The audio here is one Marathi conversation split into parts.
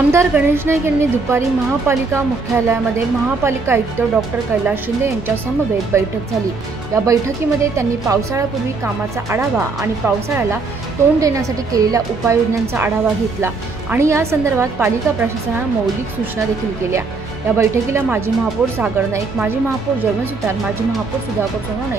आमदार गणेश नाईक यांनी दुपारी महापालिका मुख्यालयामध्ये महापालिका आयुक्त डॉक्टर कैलास शिंदे यांच्या समवेत बैठक झाली। या बैठकीमध्ये त्यांनी पावसाळ्यापूर्वी कामाचा आढावा आणि पावसाळ्याला तोंड देण्यासाठी केलेल्या उपाययोजनांचा आढावा घेतला आणि या संदर्भात पालिका प्रशासनाला मौलिक सूचना देखील केल्या। या बैठकीला माजी महापौर सागर नाईक, माजी महापौर जर्मन सुतार, माजी महापौर सुधाकर सोनवणे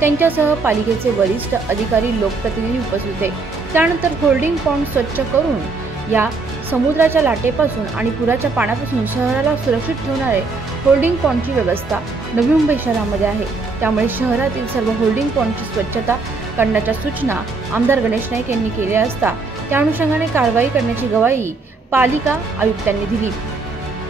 त्यांच्यासह पालिकेचे वरिष्ठ अधिकारी, लोकप्रतिनिधी उपस्थित होते। त्यानंतर होल्डिंग पॉइंट स्वच्छ करून या समुद्राच्या लाटेपासून आणि पुराच्या पाण्यापासून शहराला सुरक्षित ठेवणारे होल्डिंग पॉइंटची व्यवस्था नवी मुंबई शहरामध्ये आहे। त्यामुळे शहरातील सर्व होल्डिंग पॉइंटची स्वच्छता करण्याच्या सूचना आमदार गणेश नाईक यांनी केल्या असता त्या अनुषंगाने कारवाई करण्याची ग्वाही पालिका आयुक्तांनी दिली।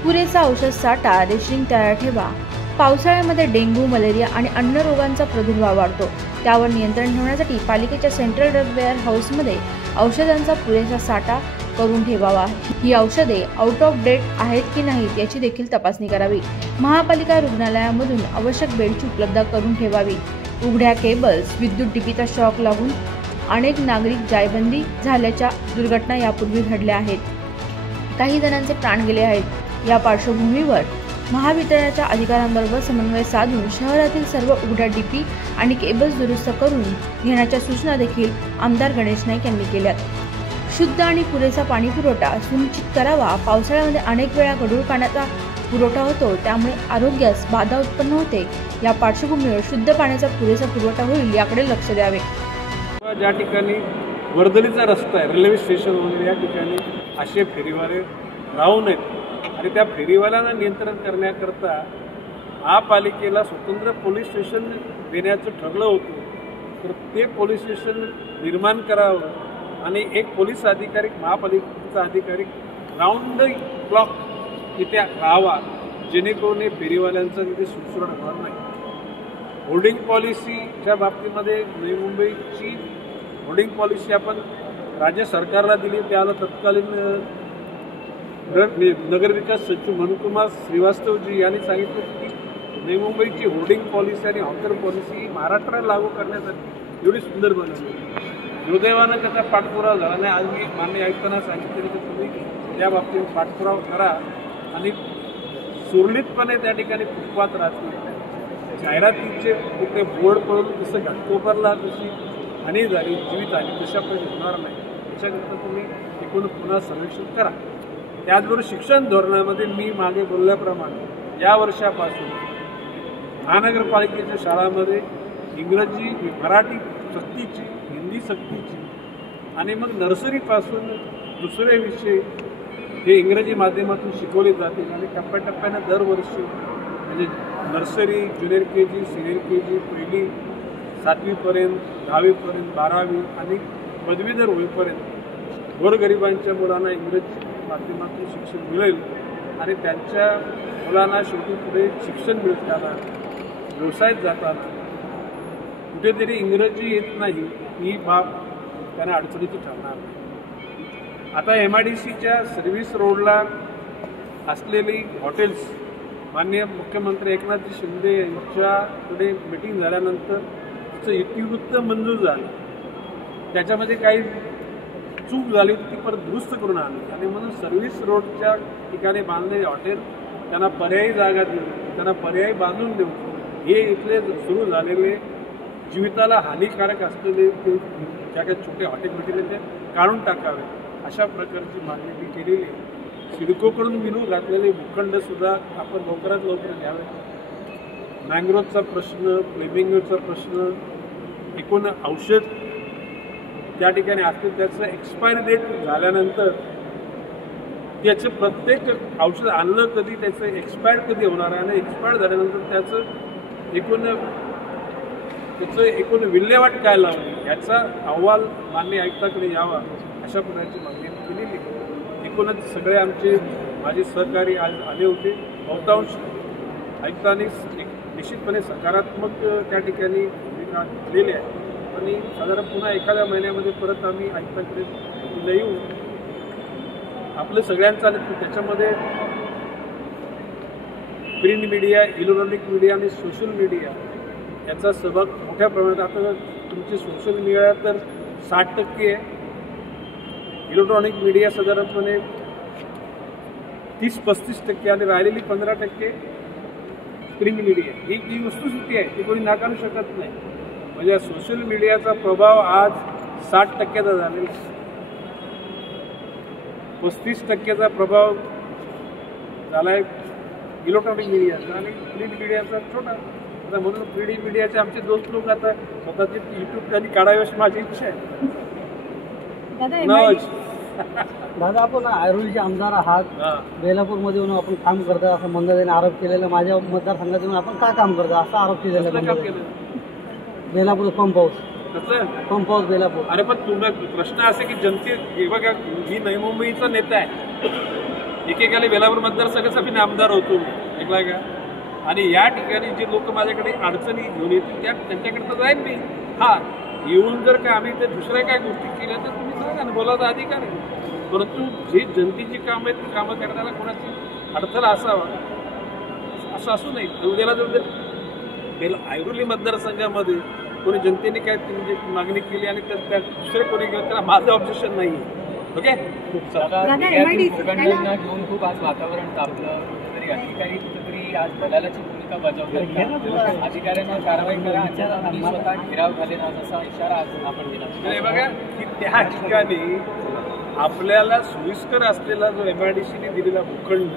पुरेसा औषध साठा, रेशनिंग तयार ठेवा। पावसाळ्यामध्ये डेंग्यू, मलेरिया आणि अन्य रोगांचा प्रादुर्भाव वाढतो, त्यावर नियंत्रण ठेवण्यासाठी पालिकेच्या सेंट्रल ड्रग वेअर हाऊसमध्ये औषधांचा पुरेसा साठा करून ठेवावा। ही औषधे आउट ऑफ डेट आहेत की नाहीत याची देखील तपासणी करावी। महापालिका रुग्णालयामधून आवश्यक बेडची उपलब्धता करून ठेवावी। उघड्या केबल्स, विद्युत डीपीचा शॉक लागून अनेक नागरिक जायबंदी झाल्याच्या दुर्घटना यापूर्वी घडल्या आहेत। काही जणांचे प्राण गेले आहेत। या पार्श्वभूमीवर महावितरणाच्या अधिकाऱ्यांबरोबर समन्वय साधून शहरातील सर्व उघड्या डीपी आणि केबल्स दुरुस्त करून घेण्याच्या सूचना देखील आमदार गणेश नाईक यांनी केल्या। शुद्ध आणि पुरेसा पाणी पुरवठा सुनिश्चित करावा। पावसाळ्यामध्ये अनेक वेळा गढूळ पाण्याचा पुरवठा होतो, त्यामुळे आरोग्यास बाधा उत्पन्न होते। या पार्श्वभूमीवर शुद्ध पाण्याचा पुरेसा पुरवठा होईल याकडे लक्ष द्यावे। ज्या ठिकाणी वर्दळीचा रस्ता आहे, रेल्वे स्टेशन वगैरे या ठिकाणी असे फेरीवाले राहू नयेत आणि त्या फेरीवाल्यांना नियंत्रण करण्याकरता महापालिकेला स्वतंत्र पोलीस स्टेशन देण्याचं ठरलं होतं। तर ते पोलीस स्टेशन निर्माण करावं आणि एक पोलीस अधिकारी, महापालिकेचा अधिकारी राऊंड द क्लॉक तिथे राहावा, जेणेकरून हे फेरीवाल्यांचा तिथे सुसरण होणार नाही। होल्डिंग पॉलिसीच्या बाबतीमध्ये नवी मुंबईची होल्डिंग पॉलिसी आपण राज्य सरकारला दिली। त्याला तत्कालीन नगरविकास सचिव मनुकुमार श्रीवास्तवजी यांनी सांगितलं की नवी मुंबईची होल्डिंग पॉलिसी आणि हॉकर पॉलिसी महाराष्ट्राला लागू करण्यासाठी एवढी सुंदर बनवली। दुर्दैवानं त्याचा पाठपुरावा झाला नाही। आज मी माननीय आयुक्तांना सांगितले की तुम्ही त्या बाबतीत पाठपुरावा करा आणि सुरळीतपणे त्या ठिकाणी फुटपाथ राहतील। जाहिरातीचे कुठे बोर्ड पडून जसं घाटकोपरला जशी हानी झाली, जीवित आली, तशा प्रकारे होणार नाही। त्याच्याकरता तुम्ही एकूण पुन्हा सर्वेक्षण करा। त्याचबरोबर शिक्षण धोरणामध्ये मी मागे बोलल्याप्रमाणे या वर्षापासून महानगरपालिकेच्या शाळांमध्ये इंग्रजी, मराठी सक्तीची, हिंदी सक्तीची आणि मग नर्सरीपासून दुसरे विषय हे इंग्रजी माध्यमातून शिकवले जातील आणि टप्प्याटप्प्यानं दरवर्षी म्हणजे nursery, junior KG, senior KG, पहिली 7वीपर्यंत, 10वीपर्यंत, 12वी आणि पदवीधर होईपर्यंत गोरगरिबांच्या मुलांना इंग्रजी माध्यमातून शिक्षण मिळेल आणि त्यांच्या मुलांना शेवटी पुढे शिक्षण मिळताना व्यवसायात जाताना कुठेतरी इंग्रजी येत नाही ही बाब त्यांना अडचणीची ठरणार नाही। आता MIDCच्या सर्व्हिस रोडला असलेली हॉटेल्स माननीय मुख्यमंत्री एकनाथ शिंदे यांच्याकडे मीटिंग झाल्यानंतर त्याचं इतिवृत्त मंजूर झालं। त्याच्यामध्ये काही चूक झाली ती परत दुरुस्त करून आणली आणि म्हणून सर्व्हिस रोडच्या ठिकाणी बांधलेले हॉटेल त्यांना पर्यायी जागा देऊ, त्यांना पर्यायी बांधून देऊ। हे इथले सुरू झालेले जीविताला हानिकारक असलेले ते ज्या काही छोटे हॉटेल ते काढून टाकावे अशा प्रकारची मागणी मी केलेली आहे। सिडकोकडून मिळू घातलेले भूखंडसुद्धा आपण लवकरात लवकर घ्यावे। मँग्रोवचा प्रश्न, फ्लेमिंगोचा प्रश्न, एकूण औषध त्या ठिकाणी असते त्याचं एक्सपायरी डेट झाल्यानंतर त्याचं प्रत्येक औषध आणलं कधी, त्याचं एक्सपायर्ड कधी होणार आहे आणि एक्सपायर्ड झाल्यानंतर त्याचं एकूण विल्हेवाट काय लावली याचा अहवाल माननीय आयुक्ताकडे यावा अशा प्रकारची मागणी केलेली आहे। एकूणच सगळे आमचे माझे सहकारी आज आले होते। बहुतांश आयुक्तांनी निश्चितपणे सकारात्मक त्या ठिकाणी भूमिका घेतलेली आहे आणि साधारण पुन्हा एखाद्या महिन्यामध्ये परत आम्ही आयुक्तांकडे येऊ। आपलं सगळ्यांचं आलं की त्याच्यामध्ये प्रिंट मीडिया, इलेक्ट्रॉनिक मीडिया आणि सोशल मीडिया याचा सहभाग मोठ्या प्रमाणात। आता तुमचे सोशल मीडिया तर 60% आहे, इलेक्ट्रॉनिक मीडिया साधारणपणे 30-35% आणि राहिलेली 15% प्रिंट मीडिया ही वस्तुस्थिती आहे, ती कोणी नाकारू शकत नाही. म्हणजे सोशल मीडियाचा प्रभाव आज 60% झालेला आहे. 35% प्रभाव झाला आहे इलेक्ट्रॉनिक मीडियाचा आणि प्रिंट मीडियाचा छोटा. आता म्हणून प्रिंट मीडियाचे आमचे दोस्त लोक आता स्वतःचे यूट्यूब त्यांनी काढावे माझी इच्छा आहे. दादा, आपण ऐरोलीचे आमदार आहात, बेलापूरमध्ये येऊन आपण काम करता असं मंदाताईने आरोप केलेला. माझ्या मतदारसंघात येऊन आपण का काम करता असा आरोप केलेला. Belapur pump house Belapur. अरे पण तुम्ही प्रश्न असे की जनते बघा, मी नवी मुंबईचा नेता आहे, एकेकाला बेलापूर मतदारसंघाचा मी आमदार होतो, ऐकला का. आणि या ठिकाणी जे लोक माझ्याकडे अडचणी घेऊन येतील त्यांच्याकडे तर जाईल मी. हा, येऊन जर का आम्ही ते दुसऱ्या काय गोष्टी केल्या तर तुम्ही सांगा ना, बोलायचा अधिकार आहे. परंतु जे जनतेची कामं आहेत ती कामं करण्याला कोणाची अडथळा असावा असं असू नये. उद्याला जर ऐरोली मतदारसंघामध्ये कोणी जनतेने काय म्हणजे मागणी केली आणि त्या दुसरे कोणी गेलं त्याला माझं ऑब्जेक्शन नाही आहे. ओके. घेऊन खूप आज वातावरण तापलं, तरी अधिकारी कुठेतरी आज दलालाची भूमिका बजावतात. अधिकाऱ्यांना कारवाई करा, आम्ही स्वतः घेराव घालेला असा इशारा आज आपण दिला. बघा की त्या ठिकाणी आपल्याला सोयीस्कर असलेला जो MIDCने दिलेला भूखंड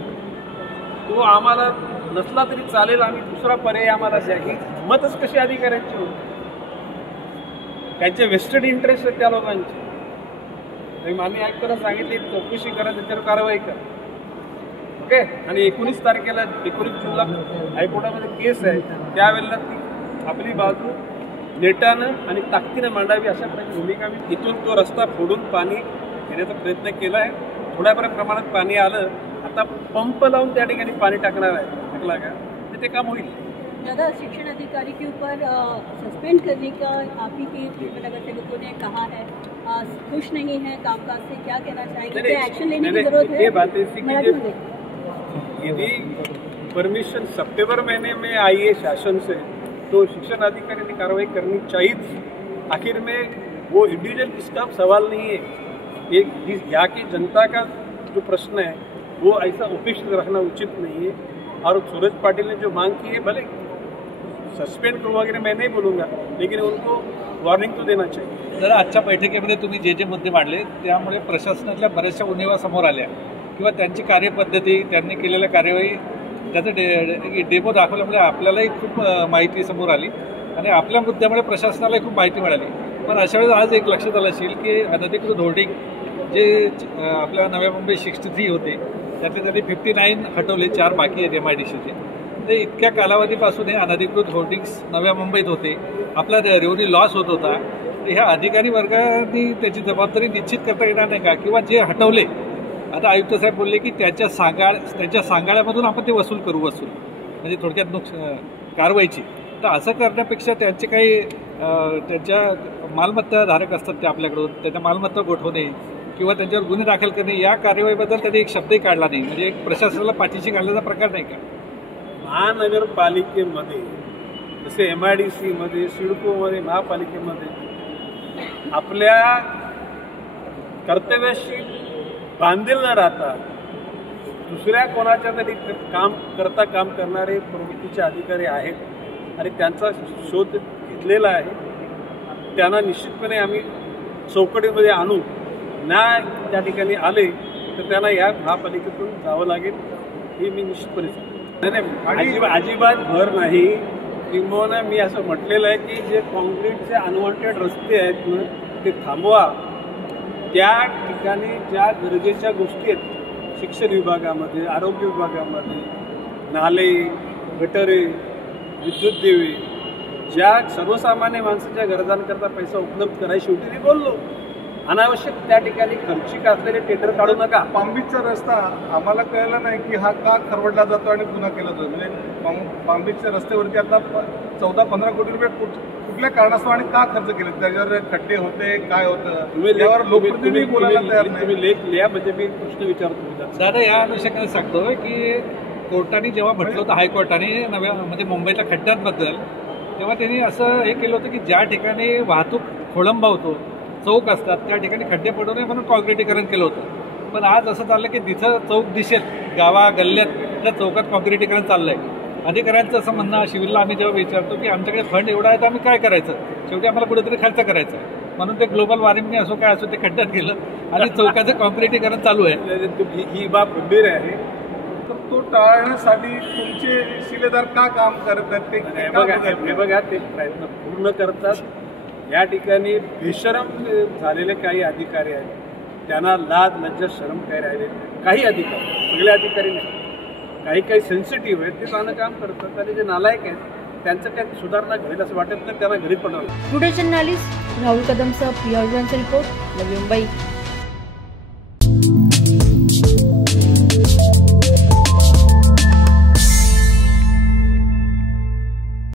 तो आम्हाला नसला तरी चालेल, आम्ही दुसरा पर्याय आम्हाला द्या. ही मतच कशी अधिकाऱ्यांची होती, त्यांचे वेस्टेड इंटरेस्ट आहेत त्या लोकांचे. आम्ही आयुक्तांना सांगितले चौकशी करा, त्याच्यावर कारवाई करा. ओके. आणि 19 तारखेला 19 जूनला हायकोर्टामध्ये केस आहे, त्यावेळेला ती आपली बाजू नेटानं आणि ताकदीनं मांडावी अशा प्रकारची भूमिका आम्ही तिथून तो रस्ता फोडून पाणी घेण्याचा प्रयत्न केला आहे. थोड्या प्रमाणात पाणी आलं, आता पंप लावून त्या ठिकाणी पाणी टाकणार आहे, टाकला का ते काम होईल. दादा, शिक्षण अधिकारी के ऊपर सस्पेंड करने का आप ही के नगर सेवकों ने कहा है, खुश नहीं है कामकाज से, क्या कहना चाहेंगे? एक्शन लेने की जरूरत है? ये बात ऐसी कि यदि परमिशन सितंबर महीने में आई है शासन से तो शिक्षण अधिकारी ने कार्रवाई करनी चाहिए. आखिर में वो इंडिविजुअल किसका सवाल नहीं है, एक यहाँ की जनता का जो प्रश्न है वो ऐसा उपेक्षित रखना उचित नहीं है. और सूरज पाटिल ने जो मांग की है, भले सस्पेंड करो वगैरह मैं नहीं बोलूँगा, लेकिन उनको वॉर्निंग तो देना चाहिए. जरा आजच्या बैठकीमध्ये तुम्ही जे जे मुद्दे मांडले त्यामुळे प्रशासनातल्या बऱ्याचशा उणिवा समोर आल्या किंवा त्यांची कार्यपद्धती, त्यांनी केलेल्या कार्यवाही त्याचं डेमो दाखवल्यामुळे आपल्यालाही खूप माहिती समोर आली आणि आपल्या मुद्द्यामुळे प्रशासनालाही खूप माहिती मिळाली. पण अशा वेळेस आज एक लक्षात आलं असेल की अनधिकृत होर्डिंग जे आपल्या नव्या मुंबई 63 होते त्यातले त्यांनी 59 हटवले, 4 बाकी आहेत MIDCचे. ते इतक्या कालावधीपासून हे अनधिकृत होर्डिंग्स नव्या मुंबईत होते, आपला रेव्हन्यू लॉस होत होता. तर ह्या अधिकारी वर्गाने त्याची जबाबदारी निश्चित करता येणार नाही का? किंवा जे हटवले, आता आयुक्त साहेब बोलले की त्यांच्या सांगाड्यामधून आपण ते वसूल करू, म्हणजे थोडक्यात कारवाईची. तर असं करण्यापेक्षा त्यांचे काही त्यांच्या मालमत्ता धारक असतात ते आपल्याकडून त्यांच्या मालमत्ता गोठवणे किंवा त्यांच्यावर गुन्हे दाखल करणे, या कार्यवाहीबद्दल त्यांनी एक शब्दही काढला नाही. म्हणजे एक प्रशासनाला पाठीशी घालण्याचा प्रकार नाही का? महानगरपालिकेमध्ये जसे MIDCमध्ये, सिडकोमध्ये, महापालिकेमध्ये आपल्या कर्तव्याशी बांधील न राहता दुसऱ्या कोणाच्या तरी काम करणारे प्रवृत्तीचे अधिकारी आहेत आणि त्यांचा शोध घेतलेला आहे. त्यांना निश्चितपणे आम्ही चौकटीमध्ये आणू. ना त्या ठिकाणी आले तर त्यांना या महापालिकेतून जावं लागेल, हे मी निश्चितपणे सांगतो. नाही, अजिबात भर नाही. किंबहुना मी असं म्हटलेलं आहे की जे कॉन्क्रीटचे अनवॉन्टेड रस्ते आहेत ना ते थांबवा. त्या ठिकाणी ज्या गरजेच्या गोष्टी आहेत शिक्षण विभागामध्ये, आरोग्य विभागामध्ये, नाले, गटरे, विद्युत देवे, ज्या सर्वसामान्य माणसाच्या गरजांकरता पैसा उपलब्ध करायला शेवटी मी बोललो. अनावश्यक त्या ठिकाणी खर्चिक असलेले टेंडर काढू नका. पामबीचचा रस्ता आम्हाला कळलं नाही की हा का खरवडला जातो आणि पुन्हा केला जातो. म्हणजे पामबीचच्या रस्त्यावरती आता 14-15 कोटी रुपये कुठल्या कारणास्तव आणि का खर्च केले, त्याच्यावर खड्डे होते, काय होतं, त्यावर लोकप्रतिनिधी बोलायला तयार नाही. तुम्ही लेख लिहा, म्हणजे मी प्रश्न विचारतो. दादा, या अनुषंगाने सांगतो की कोर्टाने जेव्हा म्हटलं होतं, हायकोर्टाने नव्या म्हणजे मुंबईच्या खड्ड्यांबद्दल, तेव्हा त्यांनी असं हे केलं होतं की ज्या ठिकाणी वाहतूक खोळंबा होतो, चौक असतात, त्या ठिकाणी खड्डे पडू नये म्हणून कॉन्क्रिटीकरण केलं होतं. पण आज असं चाललं की तिथं चौक दिसेल गावा गल्ल्यात त्या चौकात काँक्रिटीकरण चाललंय. अधिकाऱ्यांचं असं म्हणणं, सिव्हिलला आम्ही जेव्हा विचारतो की आमच्याकडे फंड एवढा आहे तर आम्ही काय करायचं, शेवटी आम्हाला कुठेतरी खर्च करायचा, म्हणून ते ग्लोबल वॉर्मिंग असो काय असो ते खड्ड्यात गेलं आणि चौकाचं काँक्रिटीकरण चालू आहे. ही बाब गंभीर आहे. तर तो टाळण्यासाठी तुमचे शिलेदार का काम करत आहेत हे बघा ते प्रयत्न पूर्ण करतात. या ठिकाणी बेशरम झालेले काही अधिकारी आहेत, त्यांना लाज लज्जा शरम काय राहिले काही अधिकारी, सगळे अधिकारी नाही, काही सेन्सिटिव्ह आहेत, ते चांगलं काम करतात आणि जे नालायक आहेत त्यांचं काय सुधारणा घडेल असं वाटत नाही, त्यांना घरी पडणार. टुडे जर्नलिस्ट राहुल कदमसह प्रिया रिपोर्ट, नवी मुंबई.